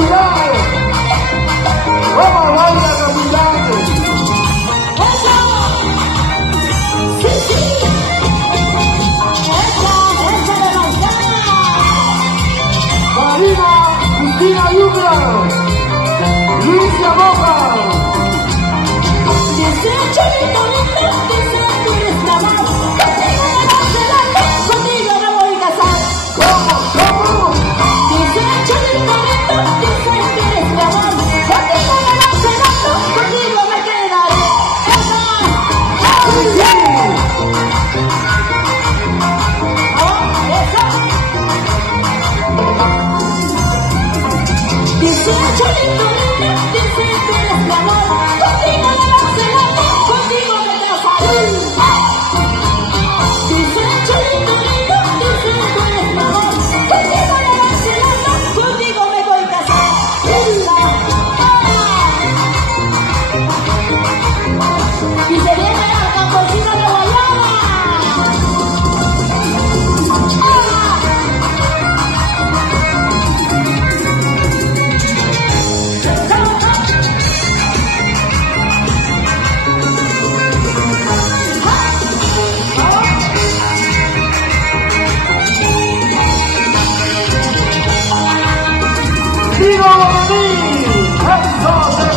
Navidad. Vamos a bailar Navidad. ¡Eso! ¡Sí, sí! ¡Esa de bailar! Marina Cristina Yucra. Luisa Boca. Dice Cholito, dice tú eres mi amor. Contigo me voy a casar. ¿Cómo? Dice Cholito, dice tú eres mi amor. Contigo me voy a casar. Contigo me quedaré. ¡Esa! Sí, sí. Dice Cholito, dice tú eres mi amor. Contigo me voy a casar. Contigo me casaré. Dice Cholito, dice tú eres mi amor. Contigo me voy a casar. Contigo me voy a casar. Y se viene al camponcito de Guayana. ¡Viva Guaraní! ¡Eso